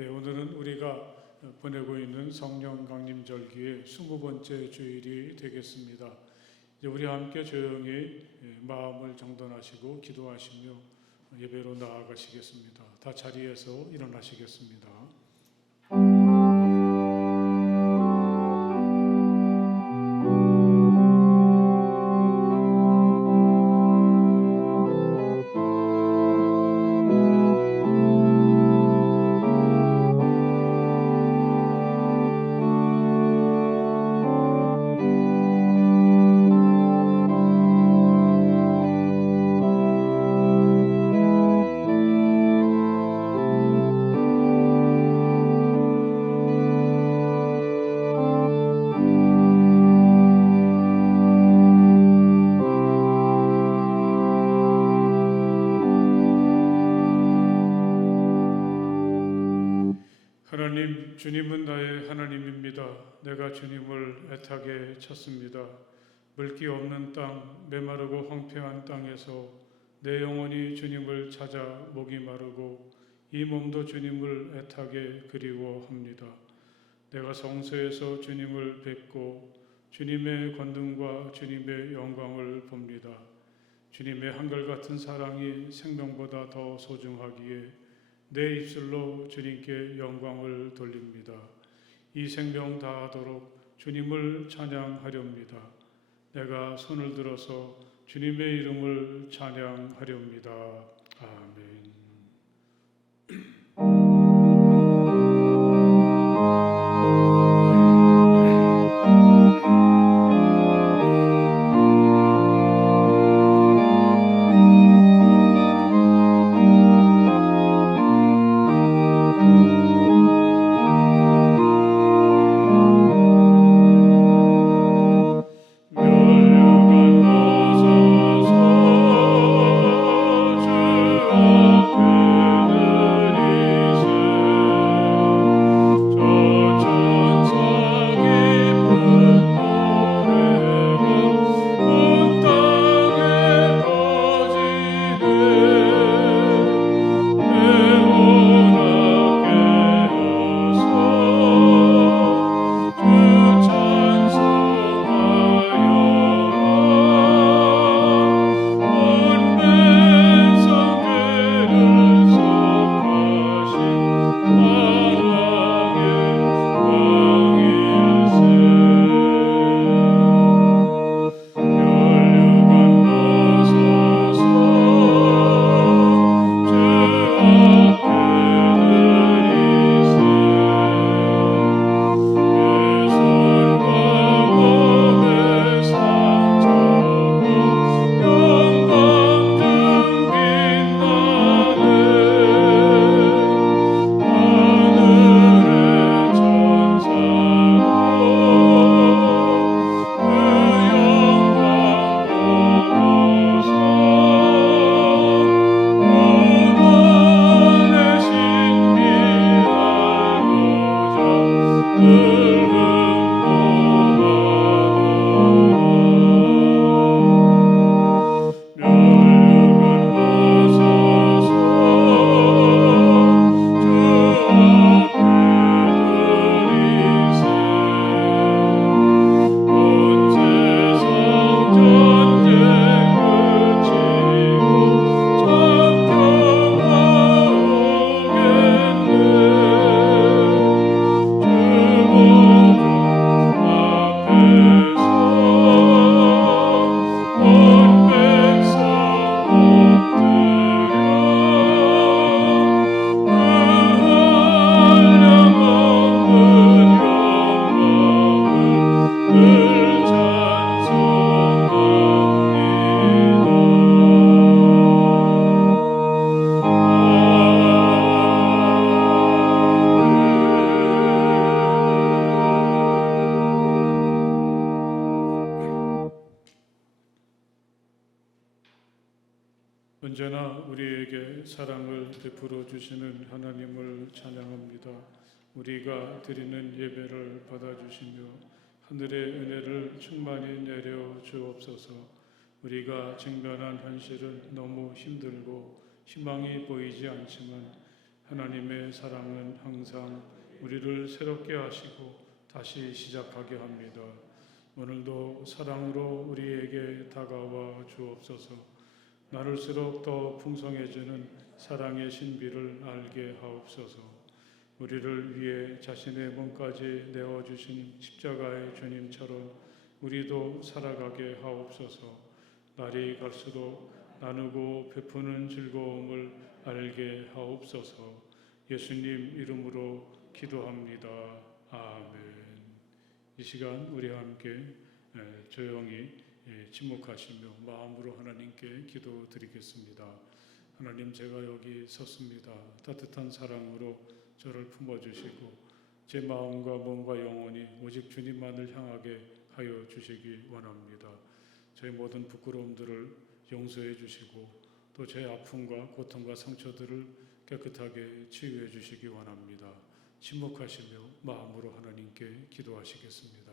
네, 오늘은 우리가 보내고 있는 성령 강림절기의 20번째 주일이 되겠습니다. 이제 우리 함께 조용히 마음을 정돈하시고 기도하시며 예배로 나아가시겠습니다. 다 자리에서 일어나시겠습니다. 하나님, 주님은 나의 하나님입니다. 내가 주님을 애타게 찾습니다. 물기 없는 땅, 메마르고 황폐한 땅에서 내 영혼이 주님을 찾아 목이 마르고 이 몸도 주님을 애타게 그리워합니다. 내가 성소에서 주님을 뵙고 주님의 권능과 주님의 영광을 봅니다. 주님의 한결같은 사랑이 생명보다 더 소중하기에 내 입술로 주님께 영광을 돌립니다. 이 생명 다하도록 주님을 찬양하렵니다. 내가 손을 들어서 주님의 이름을 찬양하렵니다. 아멘. 언제나 우리에게 사랑을 베풀어 주시는 하나님을 찬양합니다. 우리가 드리는 예배를 받아주시며 하늘의 은혜를 충만히 내려 주옵소서. 우리가 직면한 현실은 너무 힘들고 희망이 보이지 않지만 하나님의 사랑은 항상 우리를 새롭게 하시고 다시 시작하게 합니다. 오늘도 사랑으로 우리에게 다가와 주옵소서. 나눌수록 더 풍성해지는 사랑의 신비를 알게 하옵소서. 우리를 위해 자신의 몸까지 내어주신 십자가의 주님처럼 우리도 살아가게 하옵소서. 날이 갈수록 나누고 베푸는 즐거움을 알게 하옵소서. 예수님 이름으로 기도합니다. 아멘. 이 시간 우리 함께 조용히 침묵하시며 마음으로 하나님께 기도드리겠습니다. 하나님, 제가 여기 섰습니다. 따뜻한 사랑으로 저를 품어주시고 제 마음과 몸과 영혼이 오직 주님만을 향하게 하여 주시기 원합니다. 저의 모든 부끄러움들을 용서해 주시고 또 제 아픔과 고통과 상처들을 깨끗하게 치유해 주시기 원합니다. 침묵하시며 마음으로 하나님께 기도하시겠습니다.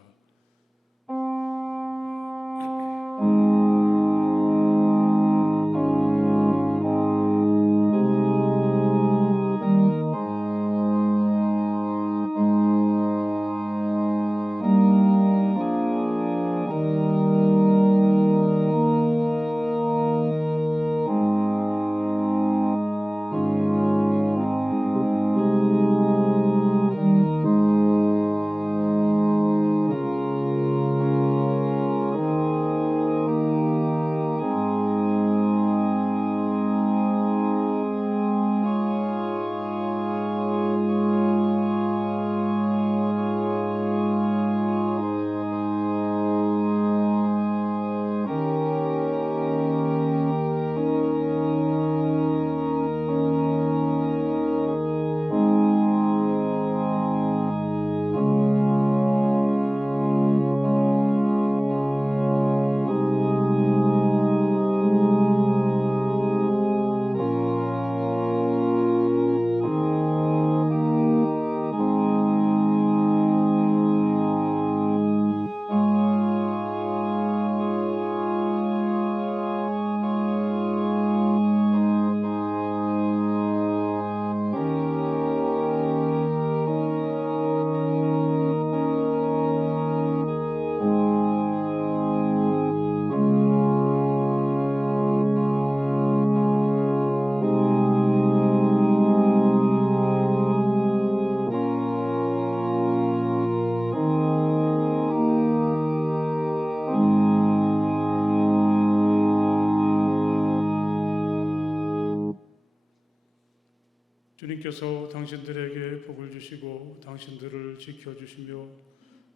주님께서 당신들에게 복을 주시고 당신들을 지켜주시며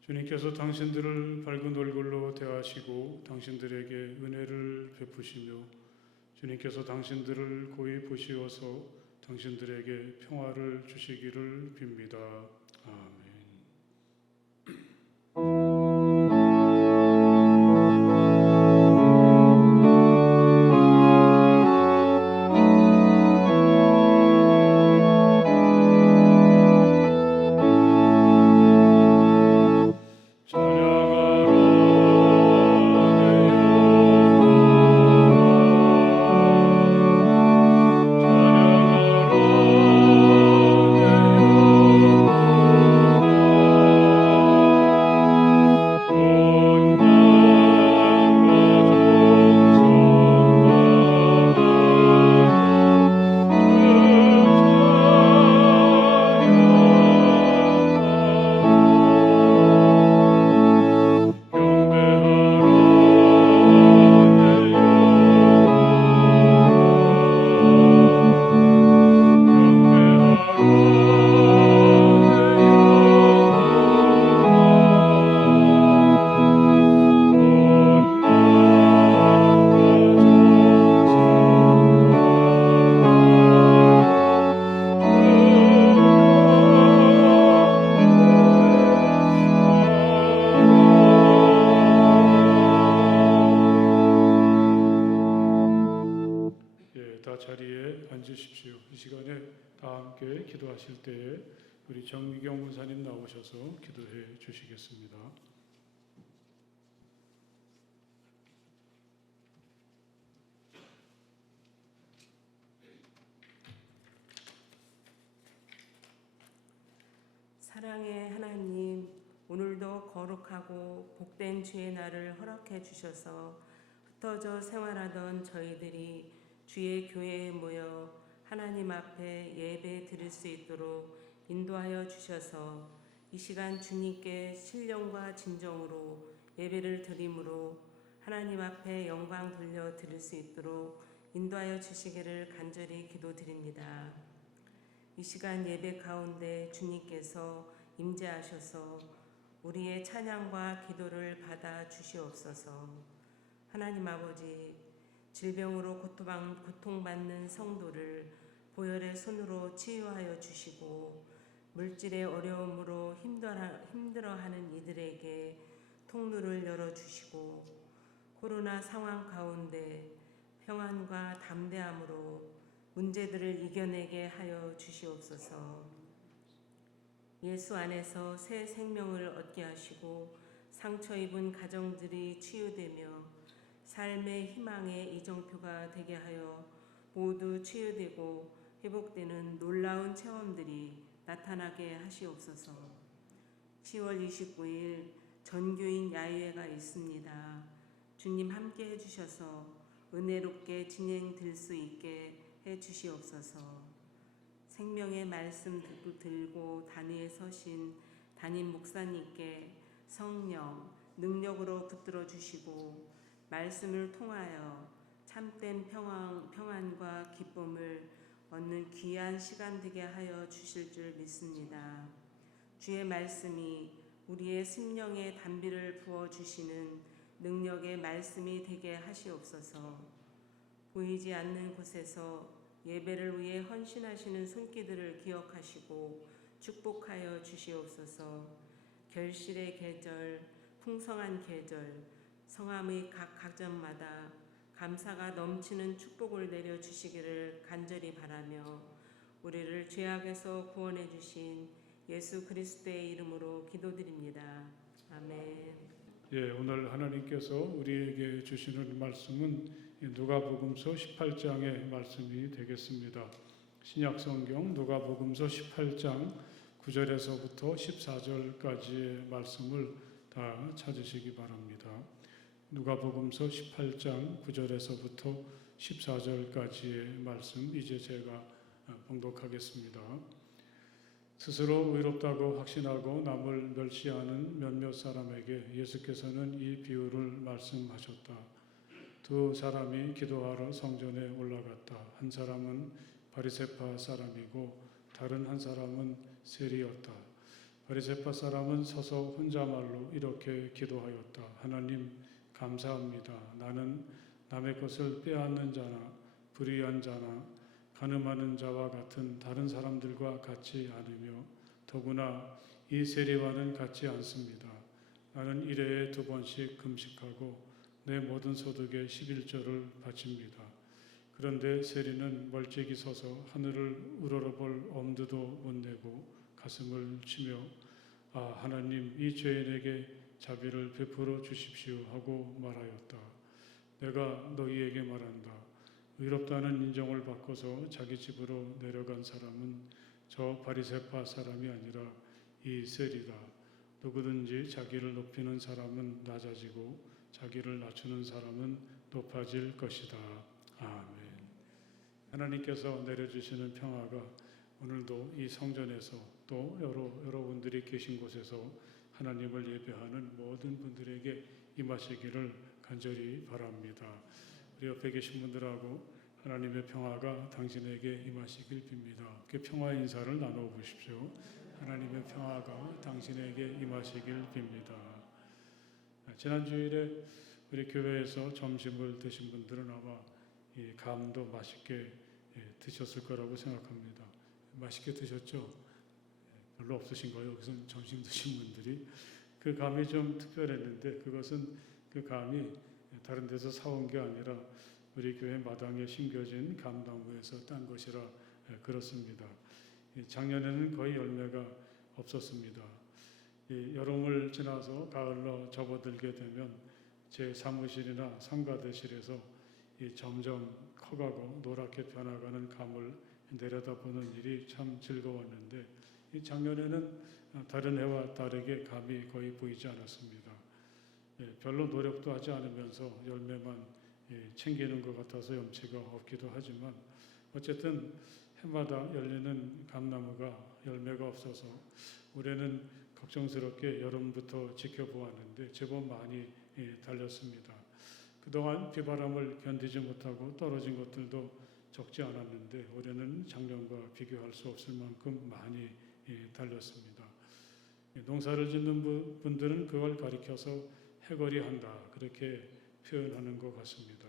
주님께서 당신들을 밝은 얼굴로 대하시고 당신들에게 은혜를 베푸시며 주님께서 당신들을 고이 보시어서 당신들에게 평화를 주시기를 빕니다. 아멘. 앉으십시오. 이 시간에 다 함께 기도하실 때에 우리 정미경 목사님 나오셔서 기도해 주시겠습니다. 사랑의 하나님, 오늘도 거룩하고 복된 주의 날을 허락해 주셔서 흩어져 생활하던 저희들이 주의 교회에 모여 하나님 앞에 예배 드릴 수 있도록 인도하여 주셔서 이 시간 주님께 신령과 진정으로 예배를 드림으로 하나님 앞에 영광 돌려 드릴 수 있도록 인도하여 주시기를 간절히 기도드립니다. 이 시간 예배 가운데 주님께서 임재하셔서 우리의 찬양과 기도를 받아 주시옵소서. 하나님 아버지, 질병으로 고통받는 성도를 보혈의 손으로 치유하여 주시고 물질의 어려움으로 힘들어하는 이들에게 통로를 열어주시고 코로나 상황 가운데 평안과 담대함으로 문제들을 이겨내게 하여 주시옵소서. 예수 안에서 새 생명을 얻게 하시고 상처 입은 가정들이 치유되며 삶의 희망의 이정표가 되게 하여 모두 치유되고 회복되는 놀라운 체험들이 나타나게 하시옵소서. 10월 29일 전교인 야유회가 있습니다. 주님 함께 해주셔서 은혜롭게 진행될 수 있게 해주시옵소서. 생명의 말씀 들고 단위에 서신 담임 목사님께 성령, 능력으로 붙들어 주시고 말씀을 통하여 참된 평안과 기쁨을 얻는 귀한 시간 되게 하여 주실 줄 믿습니다. 주의 말씀이 우리의 심령에 단비를 부어주시는 능력의 말씀이 되게 하시옵소서. 보이지 않는 곳에서 예배를 위해 헌신하시는 손길들을 기억하시고 축복하여 주시옵소서. 결실의 계절, 풍성한 계절, 성함의 각 가정마다 감사가 넘치는 축복을 내려주시기를 간절히 바라며 우리를 죄악에서 구원해 주신 예수 그리스도의 이름으로 기도드립니다. 아멘. 예, 오늘 하나님께서 우리에게 주시는 말씀은 누가복음서 18장의 말씀이 되겠습니다. 신약성경 누가복음서 18장 9절에서부터 14절까지의 말씀을 다 찾으시기 바랍니다. 누가복음서 18장 9절에서부터 14절까지의 말씀 이제 제가 봉독하겠습니다. 스스로 의롭다고 확신하고 남을 멸시하는 몇몇 사람에게 예수께서는 이 비유를 말씀하셨다. 두 사람이 기도하러 성전에 올라갔다. 한 사람은 바리새파 사람이고 다른 한 사람은 세리였다. 바리새파 사람은 서서 혼자말로 이렇게 기도하였다. 하나님 감사합니다. 나는 남의 것을 빼앗는 자나 불의한 자나 간음하는 자와 같은 다른 사람들과 같지 않으며 더구나 이 세리와는 같지 않습니다. 나는 일회에 2번씩 금식하고 내 모든 소득의 11조를 바칩니다. 그런데 세리는 멀찍이 서서 하늘을 우러러볼 엄두도 못 내고 가슴을 치며 하나님 이 죄인에게 자비를 베풀어 주십시오 하고 말하였다. 내가 너희에게 말한다. 의롭다는 인정을 받고서 자기 집으로 내려간 사람은 저 바리새파 사람이 아니라 이 세리다. 누구든지 자기를 높이는 사람은 낮아지고 자기를 낮추는 사람은 높아질 것이다. 아멘. 하나님께서 내려주시는 평화가 오늘도 이 성전에서 또 여러분들이 계신 곳에서 하나님을 예배하는 모든 분들에게 임하시기를 간절히 바랍니다. 우리 옆에 계신 분들하고 하나님의 평화가 당신에게 임하시길 빕니다. 그 평화 인사를 나눠보십시오. 하나님의 평화가 당신에게 임하시길 빕니다. 지난 주일에 우리 교회에서 점심을 드신 분들은 아마 이 감도 맛있게 드셨을 거라고 생각합니다. 맛있게 드셨죠? 별로 없으신 거예요. 여기서 점심 드신 분들이. 그 감이 좀 특별했는데 그것은 그 감이 다른 데서 사온 게 아니라 우리 교회 마당에 심겨진 감나무에서 딴 것이라 그렇습니다. 작년에는 거의 열매가 없었습니다. 여름을 지나서 가을로 접어들게 되면 제 사무실이나 상가대실에서 점점 커가고 노랗게 변화가는 감을 내려다보는 일이 참 즐거웠는데 이 작년에는 다른 해와 다르게 감이 거의 보이지 않았습니다. 별로 노력도 하지 않으면서 열매만 챙기는 것 같아서 염치가 없기도 하지만 어쨌든 해마다 열리는 감나무가 열매가 없어서 올해는 걱정스럽게 여름부터 지켜보았는데 제법 많이 달렸습니다. 그동안 비바람을 견디지 못하고 떨어진 것들도 적지 않았는데 올해는 작년과 비교할 수 없을 만큼 많이 달렸습니다. 농사를 짓는 분들은 그걸 가리켜서 해거리한다 그렇게 표현하는 것 같습니다.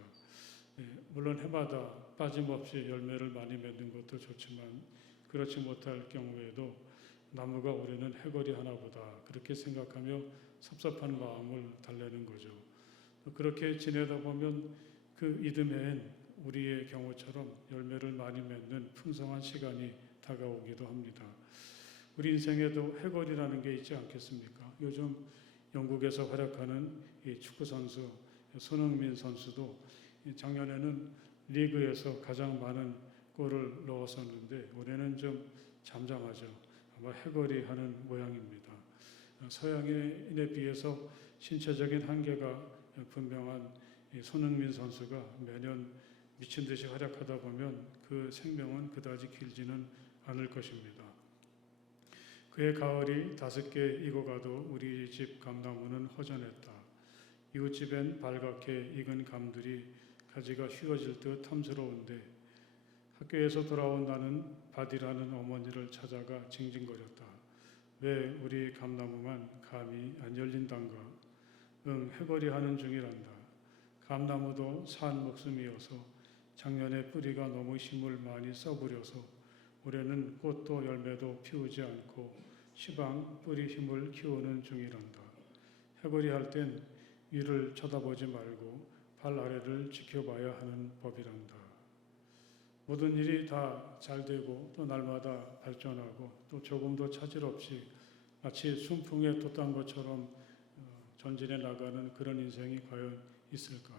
물론 해마다 빠짐없이 열매를 많이 맺는 것도 좋지만 그렇지 못할 경우에도 나무가 올해는 해거리 하나보다 그렇게 생각하며 섭섭한 마음을 달래는 거죠. 그렇게 지내다 보면 그 이듬해엔 우리의 경우처럼 열매를 많이 맺는 풍성한 시간이 다가오기도 합니다. 우리 인생에도 해거리라는 게 있지 않겠습니까? 요즘 영국에서 활약하는 이 축구 선수 손흥민 선수도 작년에는 리그에서 가장 많은 골을 넣었었는데 올해는 좀 잠잠하죠. 아마 해거리하는 모양입니다. 서양인에 비해서 신체적인 한계가 분명한 손흥민 선수가 매년 미친 듯이 활약하다 보면 그 생명은 그다지 길지는 않을 것입니다. 그의 가을이 5개 익어가도 우리 집 감나무는 허전했다. 이웃집엔 발갛게 익은 감들이 가지가 휘어질 듯 탐스러운데 학교에서 돌아온 나는 바디라는 어머니를 찾아가 징징거렸다. 왜 우리 감나무만 감이 안 열린단가? 해거리 하는 중이란다. 감나무도 산 목숨이어서 작년에 뿌리가 너무 힘을 많이 써부려서 올해는 꽃도 열매도 피우지 않고 시방 뿌리 힘을 키우는 중이란다. 해거리 할 땐 위를 쳐다보지 말고 발 아래를 지켜봐야 하는 법이란다. 모든 일이 다 잘 되고 또 날마다 발전하고 또 조금도 차질 없이 마치 순풍에 돛단 것처럼 전진해 나가는 그런 인생이 과연 있을까?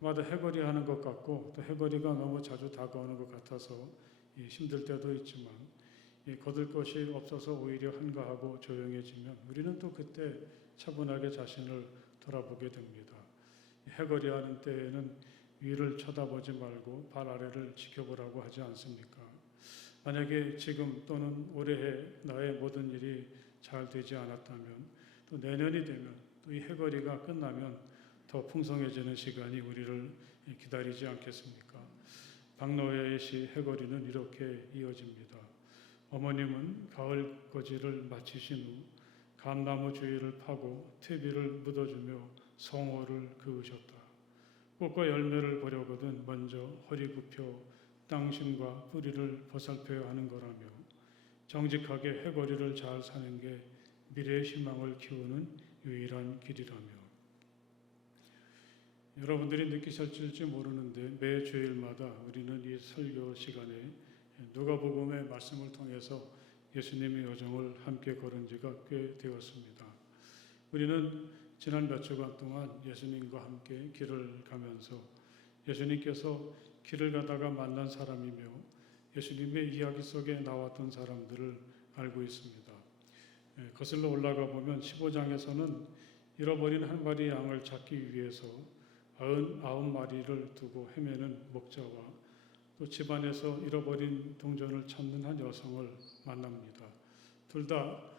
해마다 해거리 하는 것 같고 또 해거리가 너무 자주 다가오는 것 같아서 힘들 때도 있지만 거둘 것이 없어서 오히려 한가하고 조용해지면 우리는 또 그때 차분하게 자신을 돌아보게 됩니다. 해거리 하는 때에는 위를 쳐다보지 말고 발 아래를 지켜보라고 하지 않습니까? 만약에 지금 또는 올해 나의 모든 일이 잘 되지 않았다면 또 내년이 되면 또 이 해거리가 끝나면 더 풍성해지는 시간이 우리를 기다리지 않겠습니까? 박노해의 시 해거리는 이렇게 이어집니다. 어머님은 가을 거지를 마치신 후 감나무 주위를 파고 퇴비를 묻어주며 성호를 그으셨다. 꽃과 열매를 보려거든 먼저 허리 굽혀 땅심과 뿌리를 보살펴야 하는 거라며 정직하게 해거리를 잘 사는 게 미래의 희망을 키우는 유일한 길이라며 여러분들이 느끼실지 모르는데 매 주일마다 우리는 이 설교 시간에 누가복음의 말씀을 통해서 예수님의 여정을 함께 걸은 지가 꽤 되었습니다. 우리는 지난 몇 주간 동안 예수님과 함께 길을 가면서 예수님께서 길을 가다가 만난 사람이며 예수님의 이야기 속에 나왔던 사람들을 알고 있습니다. 거슬러 올라가 보면 15장에서는 잃어버린 한 마리 양을 찾기 위해서 99마리를 두고 헤매는 목자와 또 집안에서 잃어버린 동전을 찾는 한 여성을 만납니다. 둘 다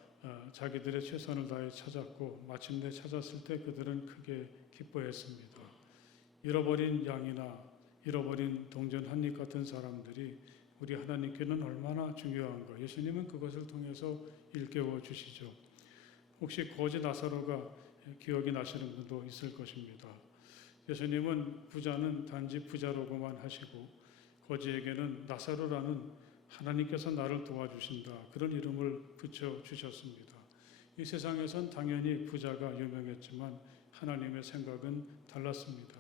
자기들의 최선을 다해 찾았고 마침내 찾았을 때 그들은 크게 기뻐했습니다. 잃어버린 양이나 잃어버린 동전 한 입 같은 사람들이 우리 하나님께는 얼마나 중요한가. 예수님은 그것을 통해서 일깨워 주시죠. 혹시 거지 나사로가 기억이 나시는 분도 있을 것입니다. 예수님은 부자는 단지 부자로고만 하시고 거지에게는 나사로라는 하나님께서 나를 도와주신다. 그런 이름을 붙여주셨습니다. 이 세상에선 당연히 부자가 유명했지만 하나님의 생각은 달랐습니다.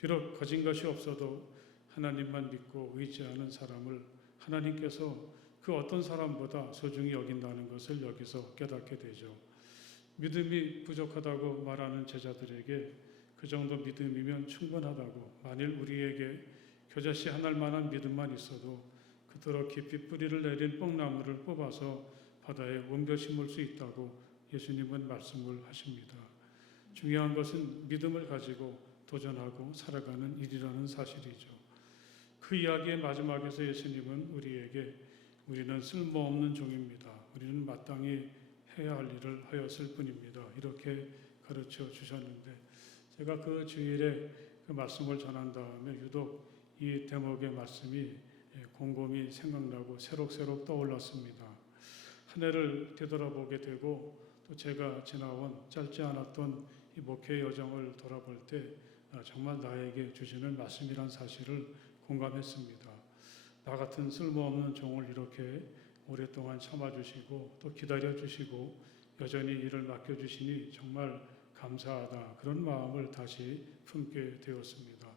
비록 가진 것이 없어도 하나님만 믿고 의지하는 사람을 하나님께서 그 어떤 사람보다 소중히 여긴다는 것을 여기서 깨닫게 되죠. 믿음이 부족하다고 말하는 제자들에게 그 정도 믿음이면 충분하다고 만일 우리에게 겨자씨 하나만한 믿음만 있어도 그토록 깊이 뿌리를 내린 뽕나무를 뽑아서 바다에 옮겨 심을 수 있다고 예수님은 말씀을 하십니다. 중요한 것은 믿음을 가지고 도전하고 살아가는 일이라는 사실이죠. 그 이야기의 마지막에서 예수님은 우리에게 우리는 쓸모없는 종입니다. 우리는 마땅히 해야 할 일을 하였을 뿐입니다. 이렇게 가르쳐 주셨는데 제가 그 주일에 그 말씀을 전한 다음에 유독 이 대목의 말씀이 곰곰이 생각나고 새록새록 떠올랐습니다. 한 해를 되돌아보게 되고 또 제가 지나온 짧지 않았던 이 목회 여정을 돌아볼 때 정말 나에게 주시는 말씀이란 사실을 공감했습니다. 나 같은 쓸모없는 종을 이렇게 오랫동안 참아주시고 또 기다려주시고 여전히 일을 맡겨주시니 정말 감사하다. 그런 마음을 다시 품게 되었습니다.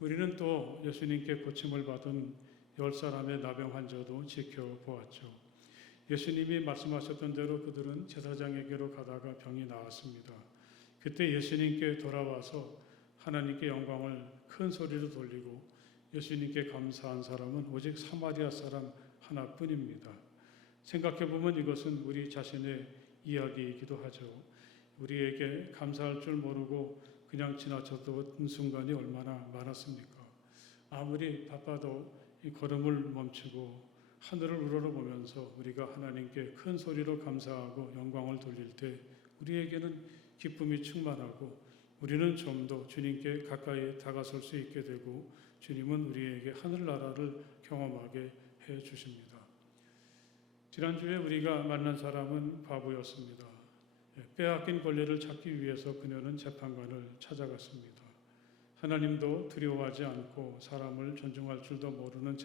우리는 또 예수님께 고침을 받은 10사람의 나병 환자도 지켜보았죠. 예수님이 말씀하셨던 대로 그들은 제사장에게로 가다가 병이 나았습니다. 그때 예수님께 돌아와서 하나님께 영광을 큰 소리로 돌리고 예수님께 감사한 사람은 오직 사마리아 사람 하나뿐입니다. 생각해보면 이것은 우리 자신의 이야기이기도 하죠. 우리에게 감사할 줄 모르고 그냥 지나쳤던 순간이 얼마나 많았습니까? 아무리 바빠도 이 걸음을 멈추고 하늘을 우러러보면서 우리가 하나님께 큰 소리로 감사하고 영광을 돌릴 때 우리에게는 기쁨이 충만하고 우리는 좀 더 주님께 가까이 다가설 수 있게 되고 주님은 우리에게 하늘나라를 경험하게 해 주십니다. 지난주에 우리가 만난 사람은 과부였습니다. 빼앗긴 권리를 찾기 위해서 그녀는 재판관을 찾아갔습니다. 하나님도 두려워하지 않고 사람을 존중할 줄도 모르는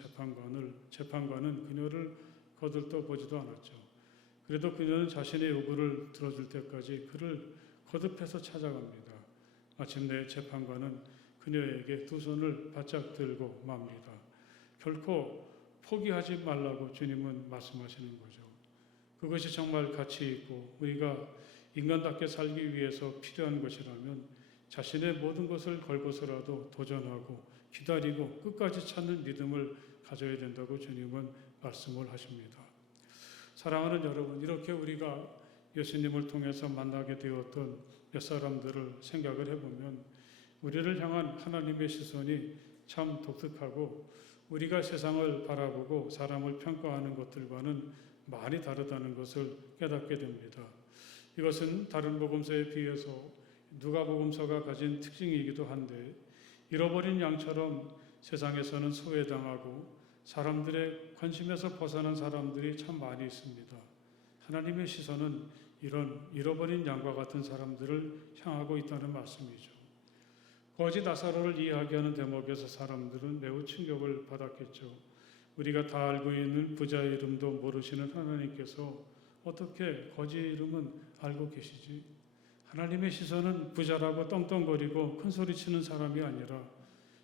재판관은 그녀를 거들떠 보지도 않았죠. 그래도 그녀는 자신의 요구를 들어줄 때까지 그를 거듭해서 찾아갑니다. 마침내 재판관은 그녀에게 두 손을 바짝 들고 맙니다. 결코 포기하지 말라고 주님은 말씀하시는 거죠. 그것이 정말 가치 있고 우리가 인간답게 살기 위해서 필요한 것이라면 자신의 모든 것을 걸고서라도 도전하고 기다리고 끝까지 찾는 믿음을 가져야 된다고 주님은 말씀을 하십니다. 사랑하는 여러분, 이렇게 우리가 예수님을 통해서 만나게 되었던 몇 사람들을 생각을 해보면 우리를 향한 하나님의 시선이 참 독특하고 우리가 세상을 바라보고 사람을 평가하는 것들과는 많이 다르다는 것을 깨닫게 됩니다. 이것은 다른 복음서에 비해서 누가복음서가 가진 특징이기도 한데 잃어버린 양처럼 세상에서는 소외당하고 사람들의 관심에서 벗어난 사람들이 참 많이 있습니다. 하나님의 시선은 이런 잃어버린 양과 같은 사람들을 향하고 있다는 말씀이죠. 거지 나사로를 이야기하는 대목에서 사람들은 매우 충격을 받았겠죠. 우리가 다 알고 있는 부자의 이름도 모르시는 하나님께서 어떻게 거지 이름은 알고 계시지? 하나님의 시선은 부자라고 떵떵거리고 큰소리치는 사람이 아니라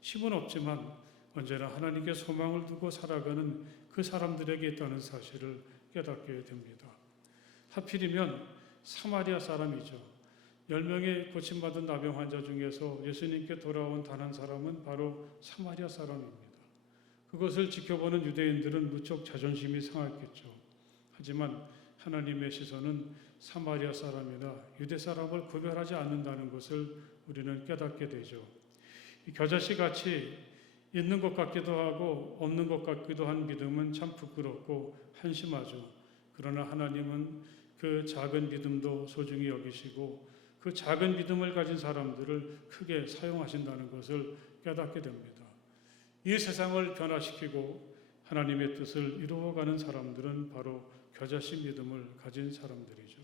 힘은 없지만 언제나 하나님께 소망을 두고 살아가는 그 사람들에게 있다는 사실을 깨닫게 됩니다. 하필이면 사마리아 사람이죠. 10명의 고침받은 나병 환자 중에서 예수님께 돌아온 단 한 사람은 바로 사마리아 사람입니다. 그것을 지켜보는 유대인들은 무척 자존심이 상했겠죠. 하지만 하나님의 시선은 사마리아 사람이나 유대 사람을 구별하지 않는다는 것을 우리는 깨닫게 되죠. 겨자씨 같이 있는 것 같기도 하고 없는 것 같기도 한 믿음은 참 부끄럽고 한심하죠. 그러나 하나님은 그 작은 믿음도 소중히 여기시고 그 작은 믿음을 가진 사람들을 크게 사용하신다는 것을 깨닫게 됩니다. 이 세상을 변화시키고 하나님의 뜻을 이루어가는 사람들은 바로 겨자씨 믿음을 가진 사람들이죠.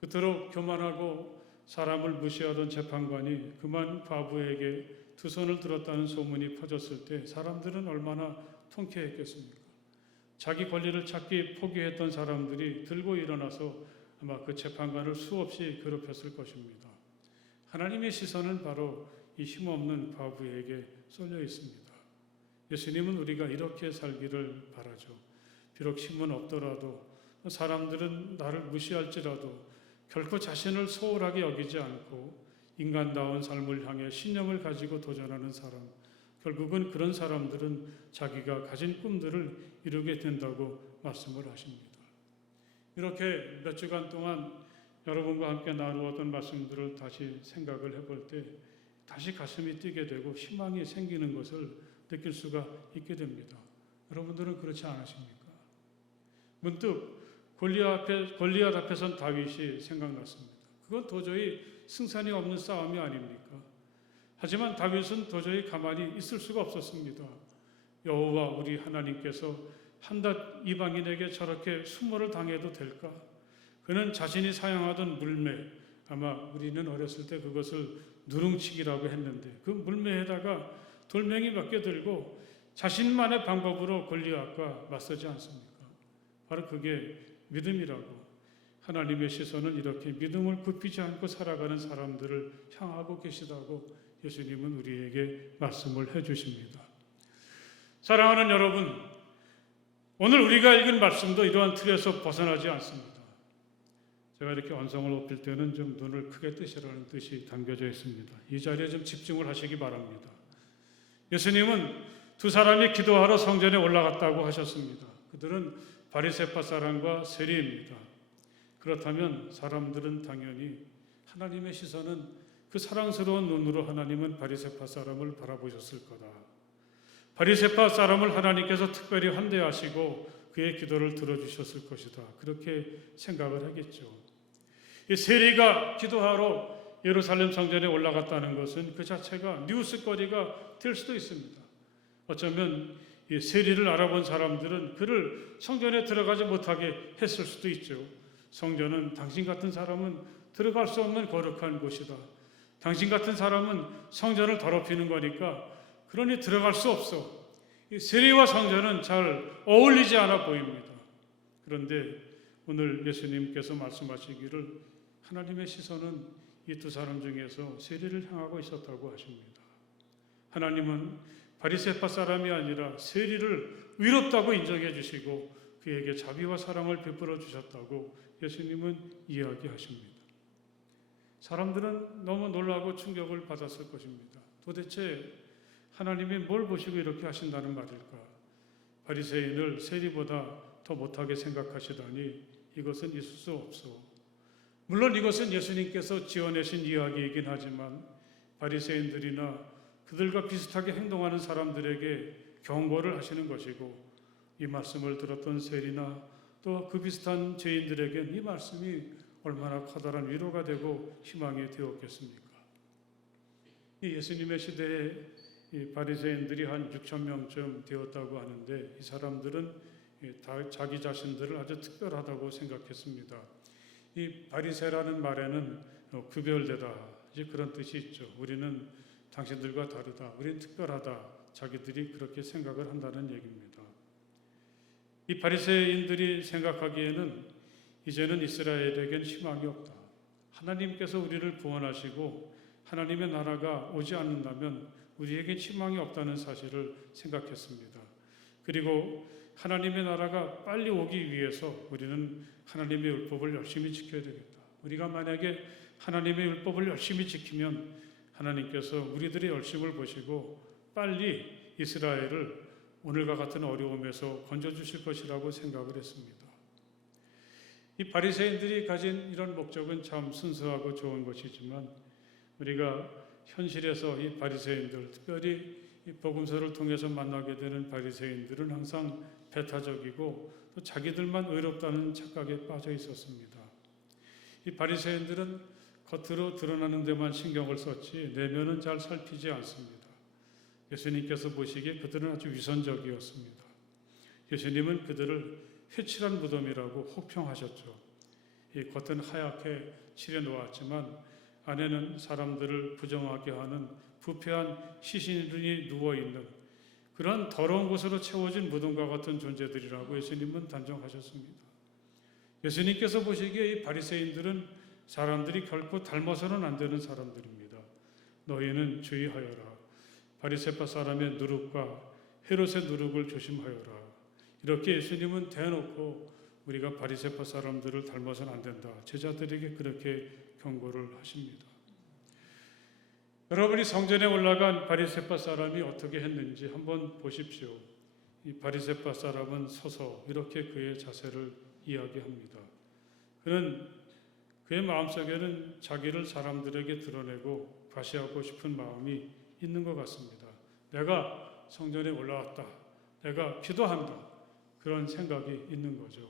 그토록 교만하고 사람을 무시하던 재판관이 그만 과부에게 두 손을 들었다는 소문이 퍼졌을 때 사람들은 얼마나 통쾌했겠습니까? 자기 권리를 찾기 포기했던 사람들이 들고 일어나서 아마 그 재판관을 수없이 괴롭혔을 것입니다. 하나님의 시선은 바로 이 힘없는 과부에게 쏠려 있습니다. 예수님은 우리가 이렇게 살기를 바라죠. 비록 힘은 없더라도 사람들은 나를 무시할지라도 결코 자신을 소홀하게 여기지 않고 인간다운 삶을 향해 신념을 가지고 도전하는 사람, 결국은 그런 사람들은 자기가 가진 꿈들을 이루게 된다고 말씀을 하십니다. 이렇게 몇 주간 동안 여러분과 함께 나누었던 말씀들을 다시 생각을 해볼 때 다시 가슴이 뛰게 되고 희망이 생기는 것을 느낄 수가 있게 됩니다. 여러분들은 그렇지 않으십니까? 문득 골리앗 앞에 선 다윗이 생각났습니다. 그건 도저히 승산이 없는 싸움이 아닙니까? 하지만 다윗은 도저히 가만히 있을 수가 없었습니다. 여호와 우리 하나님께서 한낱 이방인에게 저렇게 수모를 당해도 될까? 그는 자신이 사용하던 물매, 아마 우리는 어렸을 때 그것을 누룽치기라고 했는데 그 물매에다가 돌멩이 몇 개 들고 자신만의 방법으로 골리앗과 맞서지 않습니까? 바로 그게 믿음이라고. 하나님의 시선은 이렇게 믿음을 굽히지 않고 살아가는 사람들을 향하고 계시다고 예수님은 우리에게 말씀을 해주십니다. 사랑하는 여러분, 오늘 우리가 읽은 말씀도 이러한 틀에서 벗어나지 않습니다. 제가 이렇게 언성을 높일 때는 좀 눈을 크게 뜨시라는 뜻이 담겨져 있습니다. 이 자리에 좀 집중을 하시기 바랍니다. 예수님은 두 사람이 기도하러 성전에 올라갔다고 하셨습니다. 그들은 바리새파 사람과 세리입니다. 그렇다면 사람들은 당연히 하나님의 시선은 그 사랑스러운 눈으로 하나님은 바리새파 사람을 바라보셨을 거다. 바리새파 사람을 하나님께서 특별히 환대하시고 그의 기도를 들어주셨을 것이다. 그렇게 생각을 하겠죠. 이 세리가 기도하러 예루살렘 성전에 올라갔다는 것은 그 자체가 뉴스거리가 될 수도 있습니다. 어쩌면 이 세리를 알아본 사람들은 그를 성전에 들어가지 못하게 했을 수도 있죠. 성전은 당신 같은 사람은 들어갈 수 없는 거룩한 곳이다. 당신 같은 사람은 성전을 더럽히는 거니까 그러니 들어갈 수 없어. 이 세리와 성전은 잘 어울리지 않아 보입니다. 그런데 오늘 예수님께서 말씀하시기를 하나님의 시선은 이 두 사람 중에서 세리를 향하고 있었다고 하십니다. 하나님은 바리새파 사람이 아니라 세리를 의롭다고 인정해 주시고 그에게 자비와 사랑을 베풀어 주셨다고 예수님은 이야기하십니다. 사람들은 너무 놀라고 충격을 받았을 것입니다. 도대체 하나님이 뭘 보시고 이렇게 하신다는 말일까? 바리새인을 세리보다 더 못하게 생각하시다니 이것은 있을 수 없어. 물론 이것은 예수님께서 지어내신 이야기이긴 하지만 바리새인들이나 그들과 비슷하게 행동하는 사람들에게 경고를 하시는 것이고 이 말씀을 들었던 세리나 또 그 비슷한 죄인들에겐 이 말씀이 얼마나 커다란 위로가 되고 희망이 되었겠습니까? 이 예수님의 시대에 이 바리새인들이 한 6천 명쯤 되었다고 하는데 이 사람들은 자기 자신들을 아주 특별하다고 생각했습니다. 이 바리새라는 말에는 구별되다 이제 그런 뜻이 있죠. 우리는 당신들과 다르다. 우리는 특별하다. 자기들이 그렇게 생각을 한다는 얘기입니다. 이 바리새인들이 생각하기에는 이제는 이스라엘에겐 희망이 없다. 하나님께서 우리를 구원하시고 하나님의 나라가 오지 않는다면 우리에게 희망이 없다는 사실을 생각했습니다. 그리고 하나님의 나라가 빨리 오기 위해서 우리는 하나님의 율법을 열심히 지켜야 되겠다. 우리가 만약에 하나님의 율법을 열심히 지키면 하나님께서 우리들의 열심을 보시고 빨리 이스라엘을 오늘과 같은 어려움에서 건져주실 것이라고 생각을 했습니다. 이 바리새인들이 가진 이런 목적은 참 순수하고 좋은 것이지만 우리가 현실에서 이 바리새인들, 특별히 이 복음서를 통해서 만나게 되는 바리새인들은 항상 배타적이고 또 자기들만 의롭다는 착각에 빠져 있었습니다. 이 바리새인들은 겉으로 드러나는 데만 신경을 썼지 내면은 잘 살피지 않습니다. 예수님께서 보시기에 그들은 아주 위선적이었습니다. 예수님은 그들을 회칠한 무덤이라고 혹평하셨죠. 이 겉은 하얗게 칠해 놓았지만 안에는 사람들을 부정하게 하는 부패한 시신이 누워있는 그런 더러운 곳으로 채워진 무덤과 같은 존재들이라고 예수님은 단정하셨습니다. 예수님께서 보시기에 이 바리새인들은 사람들이 결코 닮아서는 안 되는 사람들입니다. 너희는 주의하여라. 바리새파 사람의 누룩과 헤롯의 누룩을 조심하여라. 이렇게 예수님은 대놓고 우리가 바리새파 사람들을 닮아서는 안 된다. 제자들에게 그렇게 경고를 하십니다. 여러분이 성전에 올라간 바리새파 사람이 어떻게 했는지 한번 보십시오. 이 바리새파 사람은 서서 이렇게 그의 자세를 이야기합니다. 그는 그의 마음속에는 자기를 사람들에게 드러내고 과시하고 싶은 마음이 있는 것 같습니다. 내가 성전에 올라왔다. 내가 기도한다. 그런 생각이 있는 거죠.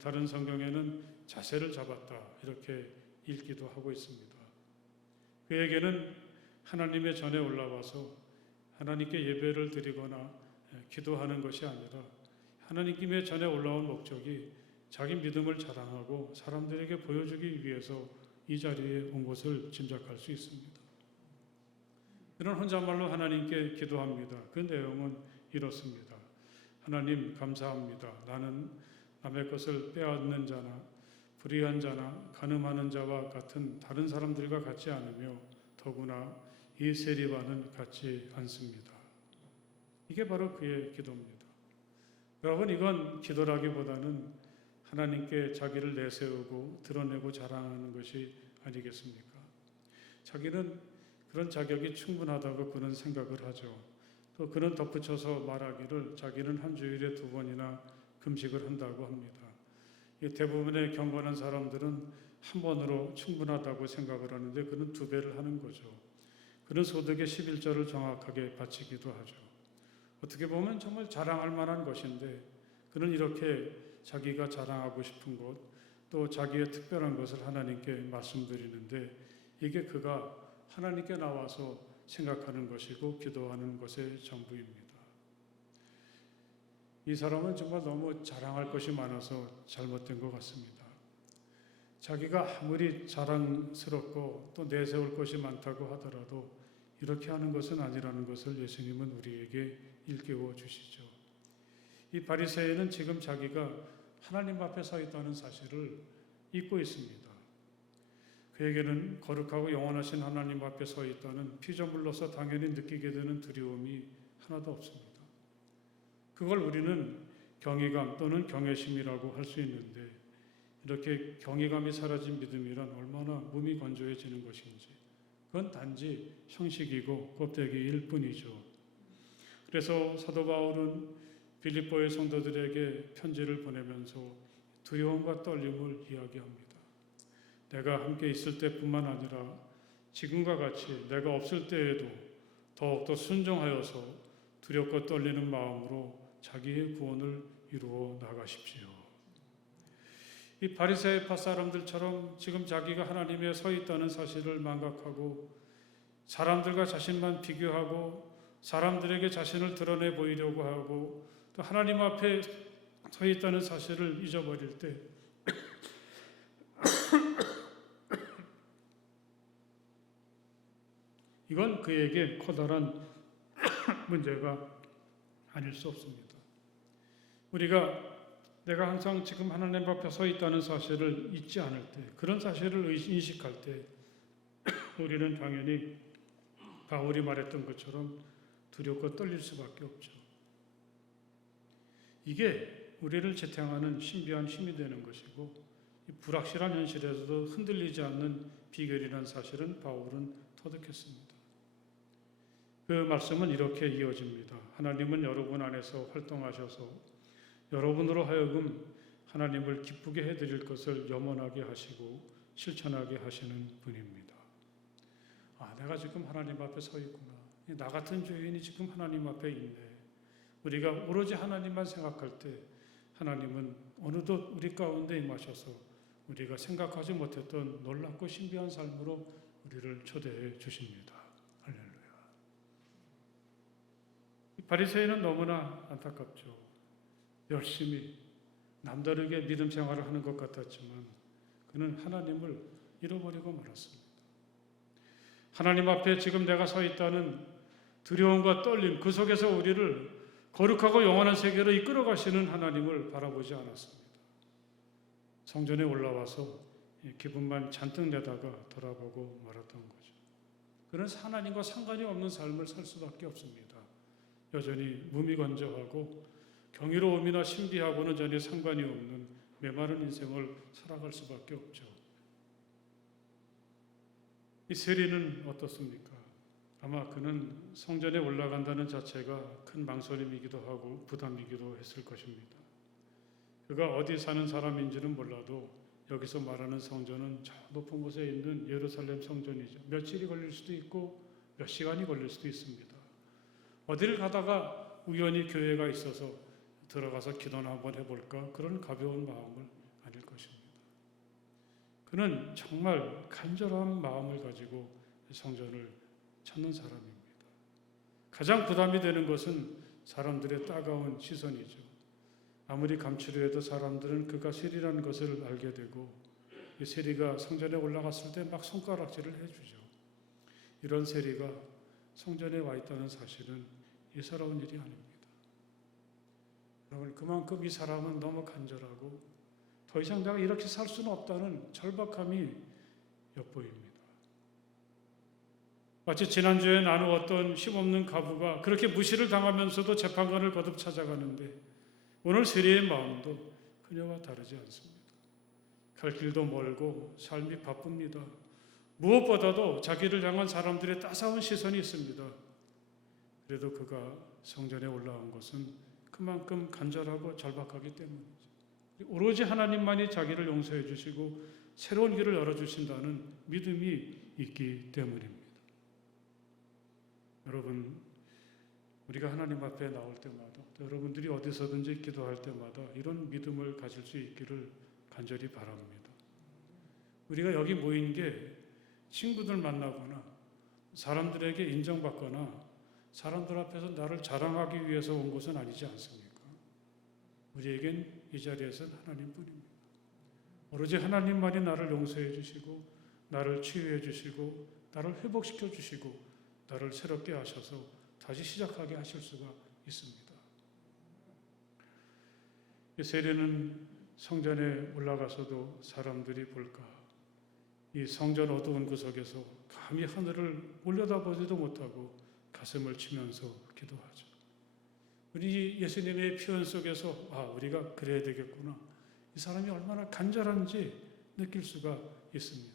다른 성경에는 자세를 잡았다. 이렇게 읽기도 하고 있습니다. 그에게는 하나님의 전에 올라와서 하나님께 예배를 드리거나 기도하는 것이 아니라 하나님의 전에 올라온 목적이 자기 믿음을 자랑하고 사람들에게 보여주기 위해서 이 자리에 온 것을 짐작할 수 있습니다. 그는 혼잣말로 하나님께 기도합니다. 그 내용은 이렇습니다. 하나님 감사합니다. 나는 남의 것을 빼앗는 자나 불의한 자나 간음하는 자와 같은 다른 사람들과 같지 않으며 더구나 이 세리와는 같지 않습니다. 이게 바로 그의 기도입니다. 여러분, 이건 기도라기보다는 하나님께 자기를 내세우고 드러내고 자랑하는 것이 아니겠습니까? 자기는 그런 자격이 충분하다고 그는 생각을 하죠. 또 그는 덧붙여서 말하기를 자기는 한 주일에 2번이나 금식을 한다고 합니다. 대부분의 경건한 사람들은 한 번으로 충분하다고 생각을 하는데 그는 2배를 하는 거죠. 그는 소득의 11조를 정확하게 바치기도 하죠. 어떻게 보면 정말 자랑할 만한 것인데 그는 이렇게 자기가 자랑하고 싶은 것, 또 자기의 특별한 것을 하나님께 말씀드리는데 이게 그가 하나님께 나와서 생각하는 것이고 기도하는 것의 전부입니다. 이 사람은 정말 너무 자랑할 것이 많아서 잘못된 것 같습니다. 자기가 아무리 자랑스럽고 또 내세울 것이 많다고 하더라도 이렇게 하는 것은 아니라는 것을 예수님은 우리에게 일깨워 주시죠. 이 바리새인은 지금 자기가 하나님 앞에 서 있다는 사실을 잊고 있습니다. 그에게는 거룩하고 영원하신 하나님 앞에 서 있다는 피조물로서 당연히 느끼게 되는 두려움이 하나도 없습니다. 그걸 우리는 경외감 또는 경외심이라고 할 수 있는데 이렇게 경외감이 사라진 믿음이란 얼마나 몸이 건조해지는 것인지 그건 단지 형식이고 껍데기일 뿐이죠. 그래서 사도 바울은 빌립보의 성도들에게 편지를 보내면서 두려움과 떨림을 이야기합니다. 내가 함께 있을 때뿐만 아니라 지금과 같이 내가 없을 때에도 더욱더 순종하여서 두렵고 떨리는 마음으로 자기의 구원을 이루어 나가십시오. 이 바리새파 사람들처럼 지금 자기가 하나님에 서 있다는 사실을 망각하고 사람들과 자신만 비교하고 사람들에게 자신을 드러내 보이려고 하고 또 하나님 앞에 서 있다는 사실을 잊어버릴 때 이건 그에게 커다란 문제가 아닐 수 없습니다. 우리가 내가 항상 지금 하나님 앞에 서 있다는 사실을 잊지 않을 때, 그런 사실을 인식할 때 우리는 당연히 바울이 말했던 것처럼 두렵고 떨릴 수밖에 없죠. 이게 우리를 지탱하는 신비한 힘이 되는 것이고 불확실한 현실에서도 흔들리지 않는 비결이라는 사실은 바울은 터득했습니다. 그 말씀은 이렇게 이어집니다. 하나님은 여러분 안에서 활동하셔서 여러분으로 하여금 하나님을 기쁘게 해드릴 것을 염원하게 하시고 실천하게 하시는 분입니다. 내가 지금 하나님 앞에 서 있구나. 나 같은 죄인이 지금 하나님 앞에 있네. 우리가 오로지 하나님만 생각할 때 하나님은 어느덧 우리 가운데 임하셔서 우리가 생각하지 못했던 놀랍고 신비한 삶으로 우리를 초대해 주십니다. 할렐루야. 바리새인은 너무나 안타깝죠. 열심히 남다르게 믿음 생활을 하는 것 같았지만 그는 하나님을 잃어버리고 말았습니다. 하나님 앞에 지금 내가 서 있다는 두려움과 떨림, 그 속에서 우리를 거룩하고 영원한 세계로 이끌어 가시는 하나님을 바라보지 않았습니다. 성전에 올라와서 기분만 잔뜩 내다가 돌아보고 말았던 거죠. 그는 하나님과 상관이 없는 삶을 살 수밖에 없습니다. 여전히 무미건조하고 경이로움이나 신비하고는 전혀 상관이 없는 메마른 인생을 살아갈 수밖에 없죠. 이 세리는 어떻습니까? 아마 그는 성전에 올라간다는 자체가 큰 망설임이기도 하고 부담이기도 했을 것입니다. 그가 어디 사는 사람인지는 몰라도 여기서 말하는 성전은 저 높은 곳에 있는 예루살렘 성전이죠. 며칠이 걸릴 수도 있고 몇 시간이 걸릴 수도 있습니다. 어디를 가다가 우연히 교회가 있어서 들어가서 기도나 한번 해볼까? 그런 가벼운 마음을 아닐 것입니다. 그는 정말 간절한 마음을 가지고 성전을 찾는 사람입니다. 가장 부담이 되는 것은 사람들의 따가운 시선이죠. 아무리 감추려 해도 사람들은 그가 세리라는 것을 알게 되고 이 세리가 성전에 올라갔을 때 막 손가락질을 해주죠. 이런 세리가 성전에 와 있다는 사실은 예사로운 일이 아닙니다. 여러분, 그만큼 이 사람은 너무 간절하고 더 이상 내가 이렇게 살 수는 없다는 절박함이 엿보입니다. 마치 지난주에 나누었던 힘없는 과부가 그렇게 무시를 당하면서도 재판관을 거듭 찾아가는데 오늘 세리의 마음도 그녀와 다르지 않습니다. 갈 길도 멀고 삶이 바쁩니다. 무엇보다도 자기를 향한 사람들의 따사운 시선이 있습니다. 그래도 그가 성전에 올라온 것은 그만큼 간절하고 절박하기 때문이죠. 오로지 하나님만이 자기를 용서해 주시고 새로운 길을 열어주신다는 믿음이 있기 때문입니다. 여러분, 우리가 하나님 앞에 나올 때마다 여러분들이 어디서든지 기도할 때마다 이런 믿음을 가질 수 있기를 간절히 바랍니다. 우리가 여기 모인 게 친구들 만나거나 사람들에게 인정받거나 사람들 앞에서 나를 자랑하기 위해서 온 것은 아니지 않습니까? 우리에겐 이 자리에서는 하나님뿐입니다. 오로지 하나님만이 나를 용서해 주시고 나를 치유해 주시고 나를 회복시켜 주시고 나를 새롭게 하셔서 다시 시작하게 하실 수가 있습니다. 이 세리는 성전에 올라가서도 사람들이 볼까? 이 성전 어두운 구석에서 감히 하늘을 올려다보지도 못하고 가슴을 치면서 기도하죠. 우리 예수님의 표현 속에서 우리가 그래야 되겠구나. 이 사람이 얼마나 간절한지 느낄 수가 있습니다.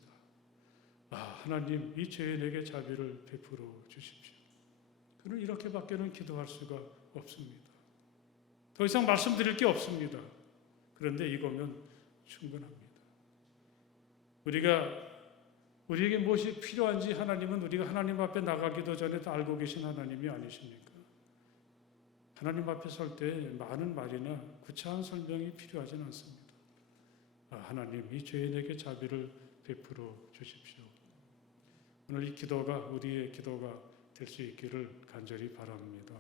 하나님, 이 죄에 내게 자비를 베풀어 주십시오. 그는 이렇게밖에는 기도할 수가 없습니다. 더 이상 말씀드릴 게 없습니다. 그런데 이거면 충분합니다. 우리에게 무엇이 필요한지 하나님은 우리가 하나님 앞에 나가기도 전에 다 알고 계신 하나님이 아니십니까? 하나님 앞에 설 때 많은 말이나 구차한 설명이 필요하진 않습니다. 하나님, 이 죄에 내게 자비를 베풀어 주십시오. 오늘 이 기도가 우리의 기도가 될 수 있기를 간절히 바랍니다.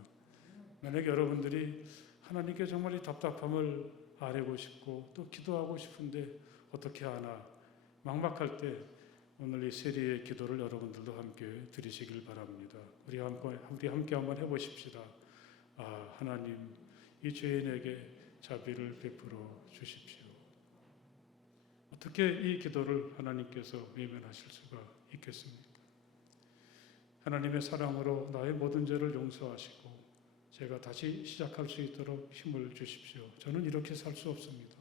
만약 여러분들이 하나님께 정말 이 답답함을 아뢰고 싶고 또 기도하고 싶은데 어떻게 하나 막막할 때 오늘 이 세리의 기도를 여러분들도 함께 드리시길 바랍니다. 우리 함께 한번 해보십시다. 하나님, 이 죄인에게 자비를 베풀어 주십시오. 어떻게 이 기도를 하나님께서 외면하실 수가 있겠습니까? 하나님의 사랑으로 나의 모든 죄를 용서하시고 제가 다시 시작할 수 있도록 힘을 주십시오. 저는 이렇게 살 수 없습니다.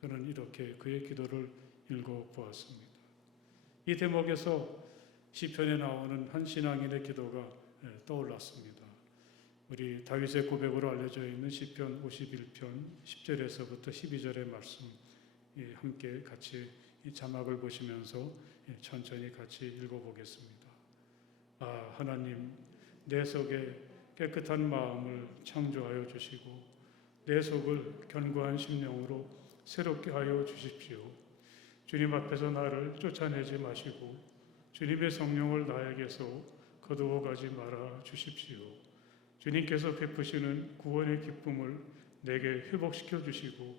저는 이렇게 그의 기도를 읽어보았습니다. 이 대목에서 시편에 나오는 한 신앙인의 기도가 떠올랐습니다. 우리 다윗의 고백으로 알려져 있는 시편 51편 10절에서부터 12절의 말씀 함께 같이 이 자막을 보시면서 천천히 같이 읽어보겠습니다. 하나님, 내 속에 깨끗한 마음을 창조하여 주시고 내 속을 견고한 심령으로 새롭게 하여 주십시오. 주님 앞에서 나를 쫓아내지 마시고 주님의 성령을 나에게서 거두어 가지 말아 주십시오. 주님께서 베푸시는 구원의 기쁨을 내게 회복시켜 주시고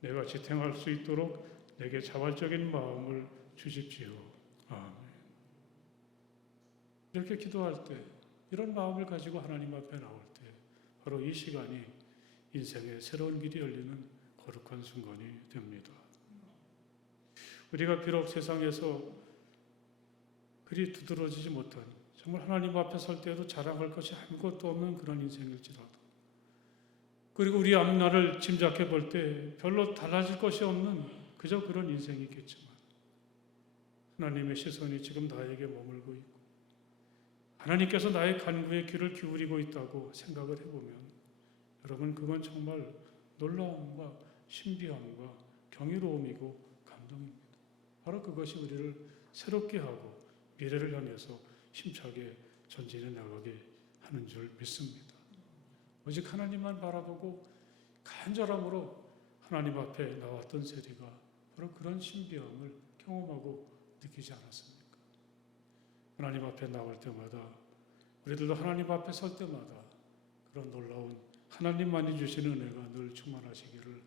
내가 지탱할 수 있도록 내게 자발적인 마음을 주십시오. 아멘. 이렇게 기도할 때, 이런 마음을 가지고 하나님 앞에 나올 때 바로 이 시간이 인생의 새로운 길이 열리는 거룩한 순간이 됩니다. 우리가 비록 세상에서 그리 두드러지지 못한, 정말 하나님 앞에 설 때에도 자랑할 것이 아무것도 없는 그런 인생일지라도, 그리고 우리 앞날을 짐작해 볼 때 별로 달라질 것이 없는 그저 그런 인생이겠지만 하나님의 시선이 지금 나에게 머물고 있고 하나님께서 나의 간구에 귀를 기울이고 있다고 생각을 해보면 여러분 그건 정말 놀라움과 신비함과 경이로움이고 감동입니다. 바로 그것이 우리를 새롭게 하고 미래를 향해서 힘차게 전진해 나가게 하는 줄 믿습니다. 오직 하나님만 바라보고 간절함으로 하나님 앞에 나왔던 세리가 바로 그런 신비함을 경험하고 느끼지 않았습니까? 하나님 앞에 나올 때마다 우리들도 하나님 앞에 설 때마다 그런 놀라운 하나님만이 주시는 은혜가 늘 충만하시기를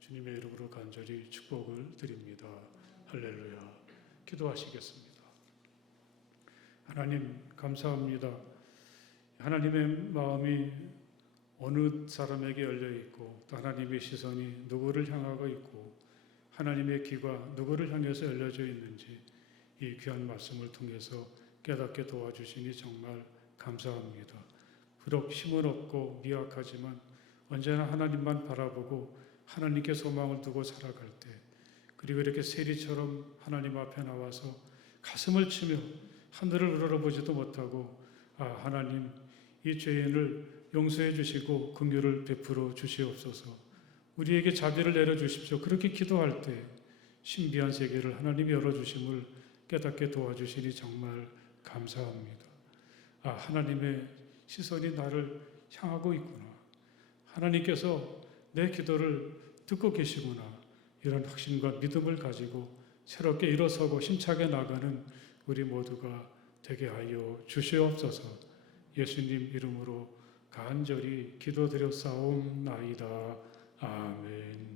주님의 이름으로 간절히 축복을 드립니다. 할렐루야. 기도하시겠습니다. 하나님 감사합니다. 하나님의 마음이 어느 사람에게 열려 있고 또 하나님의 시선이 누구를 향하고 있고 하나님의 귀가 누구를 향해서 열려져 있는지 이 귀한 말씀을 통해서 깨닫게 도와주시니 정말 감사합니다. 비록 힘은 없고 미약하지만 언제나 하나님만 바라보고 하나님께 소망을 두고 살아갈 때 그리고 이렇게 세리처럼 하나님 앞에 나와서 가슴을 치며 하늘을 우러러보지도 못하고 하나님 이 죄인을 용서해 주시고 긍휼을 베풀어 주시옵소서. 우리에게 자비를 내려 주십시오. 그렇게 기도할 때 신비한 세계를 하나님이 열어주심을 깨닫게 도와주시니 정말 감사합니다. 하나님의 시선이 나를 향하고 있구나. 하나님께서 내 기도를 듣고 계시구나. 이런 확신과 믿음을 가지고 새롭게 일어서고 힘차게 나가는 우리 모두가 되게 하여 주시옵소서. 예수님 이름으로 간절히 기도드렸사옵나이다. 아멘.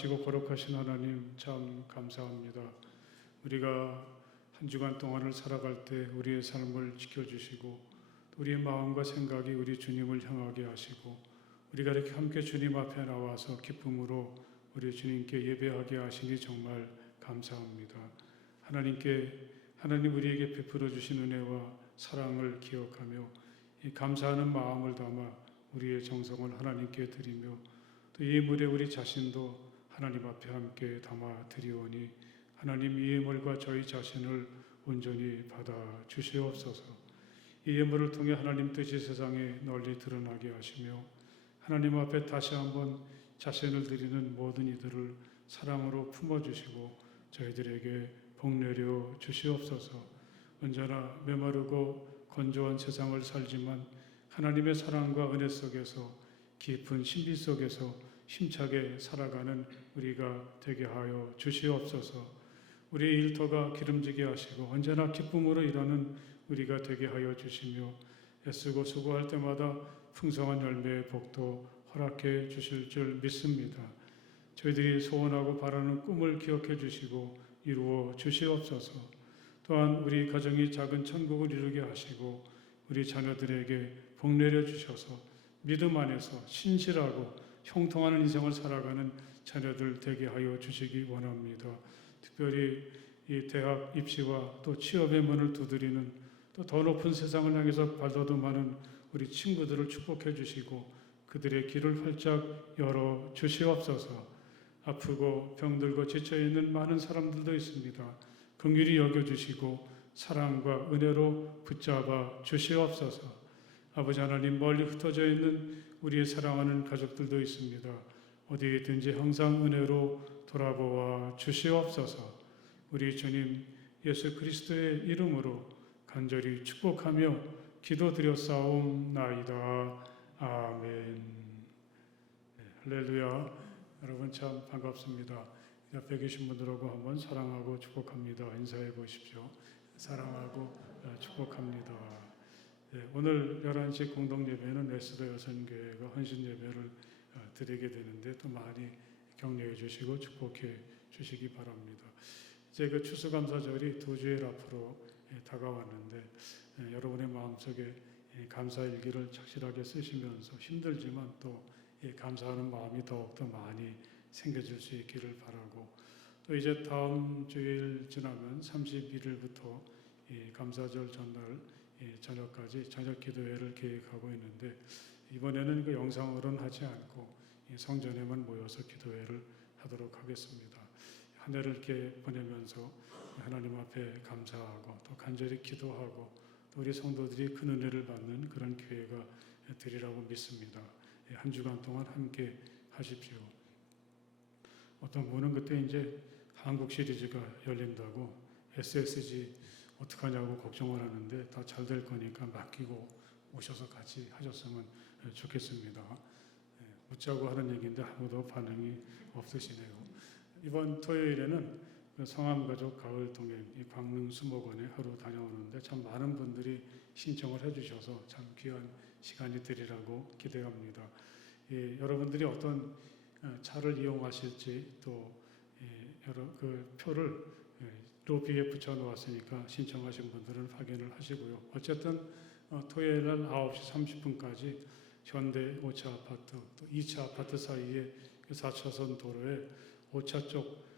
영원하시고 거룩하신 하나님 참 감사합니다. 우리가 한 주간 동안을 살아갈 때 우리의 삶을 지켜주시고 우리의 마음과 생각이 우리 주님을 향하게 하시고 우리가 이렇게 함께 주님 앞에 나와서 기쁨으로 우리 주님께 예배하게 하시니 정말 감사합니다. 하나님 우리에게 베풀어 주신 은혜와 사랑을 기억하며 이 감사하는 마음을 담아 우리의 정성을 하나님께 드리며 또 또 이 예물에 우리 자신도 하나님 앞에 함께 담아 드리오니 하나님 이 예물과 저희 자신을 온전히 받아 주시옵소서. 이 예물을 통해 하나님 뜻이 세상에 널리 드러나게 하시며 하나님 앞에 다시 한번 자신을 드리는 모든 이들을 사랑으로 품어주시고 저희들에게 복내려 주시옵소서. 언제나 메마르고 건조한 세상을 살지만 하나님의 사랑과 은혜 속에서 깊은 신비 속에서 힘차게 살아가는 우리가 되게 하여 주시옵소서. 우리의 일터가 기름지게 하시고 언제나 기쁨으로 일하는 우리가 되게 하여 주시며 애쓰고 수고할 때마다 풍성한 열매의 복도 허락해 주실 줄 믿습니다. 저희들이 소원하고 바라는 꿈을 기억해 주시고 이루어 주시옵소서. 또한 우리 가정이 작은 천국을 이루게 하시고 우리 자녀들에게 복내려 주셔서 믿음 안에서 신실하고 형통하는 인생을 살아가는 자녀들 되게 하여 주시기 원합니다. 특별히 이 대학 입시와 또 취업의 문을 두드리는 또 더 높은 세상을 향해서 발돋움하는 우리 친구들을 축복해 주시고 그들의 길을 활짝 열어 주시옵소서. 아프고 병들고 지쳐있는 많은 사람들도 있습니다. 긍휼히 여겨주시고 사랑과 은혜로 붙잡아 주시옵소서. 아버지 하나님, 멀리 흩어져 있는 우리의 사랑하는 가족들도 있습니다. 어디에든지 항상 은혜로 돌아보아 주시옵소서. 우리 주님 예수 그리스도의 이름으로 간절히 축복하며 기도드렸사옵나이다. 아멘. 네, 할렐루야. 여러분 참 반갑습니다. 옆에 계신 분들하고 한번 사랑하고 축복합니다. 인사해 보십시오. 사랑하고 축복합니다. 네, 오늘 11시 공동예배는 에스더 여선교회가 헌신예배를 드리게 되는데 또 많이 격려해 주시고 축복해 주시기 바랍니다. 이제 그 추수감사절이 2주일 앞으로 다가왔는데 여러분의 마음속에 감사일기를 착실하게 쓰시면서 힘들지만 또 감사하는 마음이 더욱더 많이 생겨질 수 있기를 바라고 또 이제 다음 주일 지나면 31일부터 감사절 전날 저녁까지 저녁 기도회를 계획하고 있는데 이번에는 그 영상으로는 하지 않고 성전에만 모여서 기도회를 하도록 하겠습니다. 한 해를 이렇게 보내면서 하나님 앞에 감사하고 또 간절히 기도하고 또 우리 성도들이 큰 은혜를 받는 그런 기회가 되리라고 믿습니다. 한 주간 동안 함께 하십시오. 어떤 분은 그때 이제 한국 시리즈가 열린다고 SSG 어떡하냐고 걱정을 하는데 다 잘 될 거니까 맡기고 오셔서 같이 하셨으면 좋겠습니다. 묻자고 하는 얘기인데 아무도 반응이 없으시네요. 이번 토요일에는 성암가족 가을동행 이 광릉 수목원에 하루 다녀오는데 참 많은 분들이 신청을 해주셔서 참 귀한 시간이 되리라고 기대합니다. 여러분들이 어떤 차를 이용하실지 또 여러 그 표를 로비에 붙여 놓았으니까 신청하신 분들은 확인을 하시고요. 어쨌든 토요일 날 9시 30분까지 현대 5차 아파트 또 2차 아파트 사이에 4차선 도로에 5차 쪽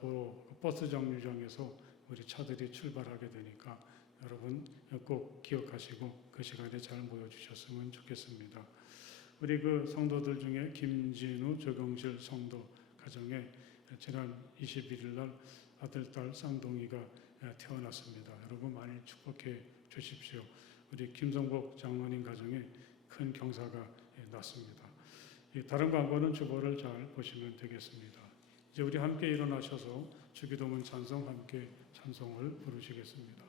도로 버스 정류장에서 우리 차들이 출발하게 되니까 여러분 꼭 기억하시고 그 시간에 잘 모여주셨으면 좋겠습니다. 우리 그 성도들 중에 김진우 조경실 성도 가정에 지난 21일 날 아들, 딸 쌍둥이가 태어났습니다. 여러분 많이 축복해 주십시오. 우리 김성복 장로님 가정에 큰 경사가 났습니다. 다른 광고는 주보를 잘 보시면 되겠습니다. 이제 우리 함께 일어나셔서 주기도문 찬송 함께 찬송을 부르시겠습니다.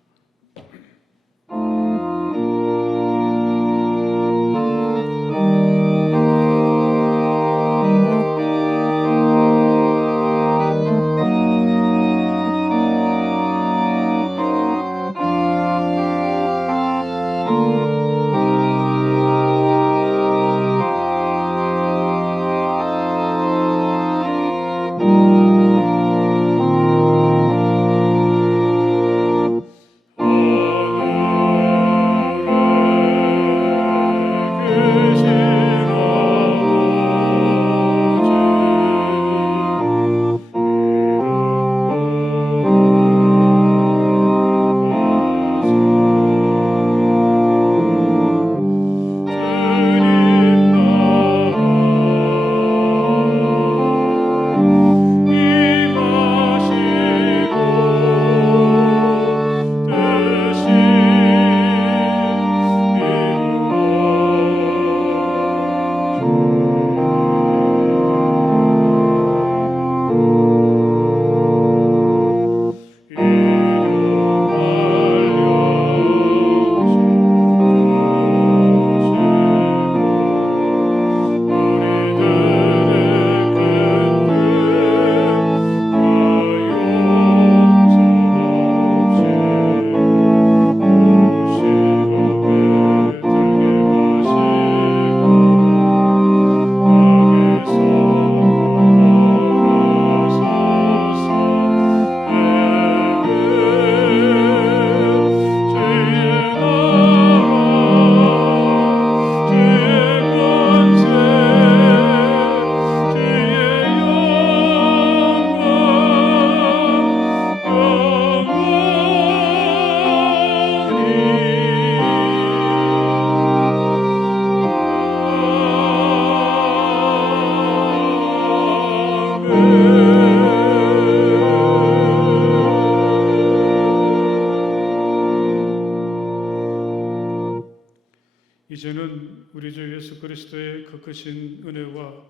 이제는 우리 주 예수 그리스도의 그 크신 은혜와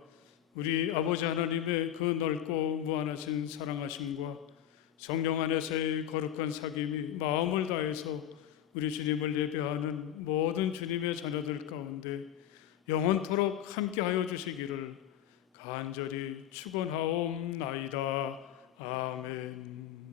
우리 아버지 하나님의 그 넓고 무한하신 사랑하심과 성령 안에서의 거룩한 사귐이 마음을 다해서 우리 주님을 예배하는 모든 주님의 자녀들 가운데 영원토록 함께하여 주시기를 간절히 축원하옵나이다. 아멘.